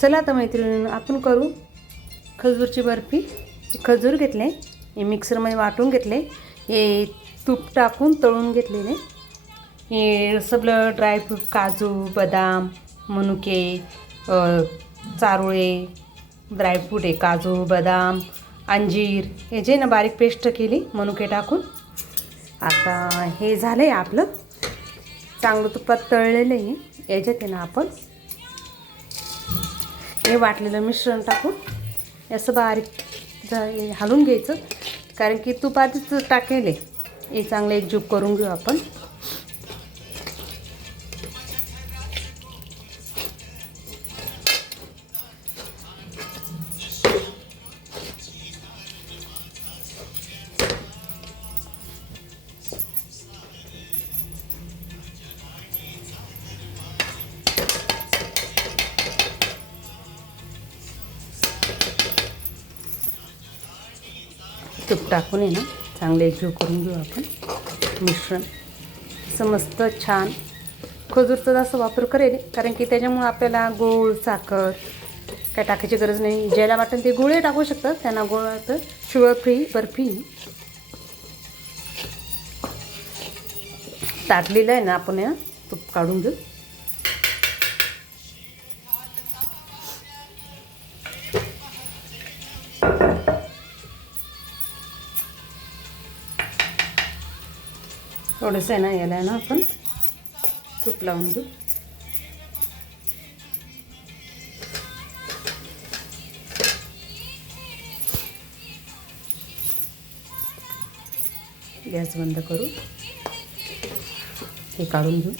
चला आता मैत्रिणींनो, आपण करू खजूरची बर्फी. खजूर घेतले, हे मिक्सरमध्ये वाटून घेतले, हे तूप टाकून तळून घेतलेले, हे सगळं ड्रायफ्रूट, काजू, बदाम, मनुके, चारोळे, ड्रायफ्रूट आहे, काजू, बदाम, अंजीर, हे जे ना बारीक पेस्ट केली मनुके टाकून. आता हे झालं आहे आपलं चांगलं तुपात तळलेलं आहे. याच्यात आहे ना आपण हे वाटलेलं मिश्रण टाकून असं बारीक हलवून घ्यायचं, कारण की तूप आधीच टाकेल आहे. हे चांगलं एकजीव करून घेऊ आपण. तूप टाकून आहे ना चांगले एकजीव करून घेऊ आपण मिश्रण. असं मस्त छान खजूरचा जास्त वापर करेल, कारण की त्याच्यामुळे आपल्याला गूळ, साखर काय टाकायची गरज नाही. ज्याला वाटेल ते गुळही टाकू शकतात, त्यांना गुळात शुगर फ्री बर्फी. ताटलेलं आहे ना आपण या तूप काढून घेऊ. थोडंसं आहे ना याला ना आपण तूप लावून घेऊ. गॅस बंद करू. हे काढून घेऊ.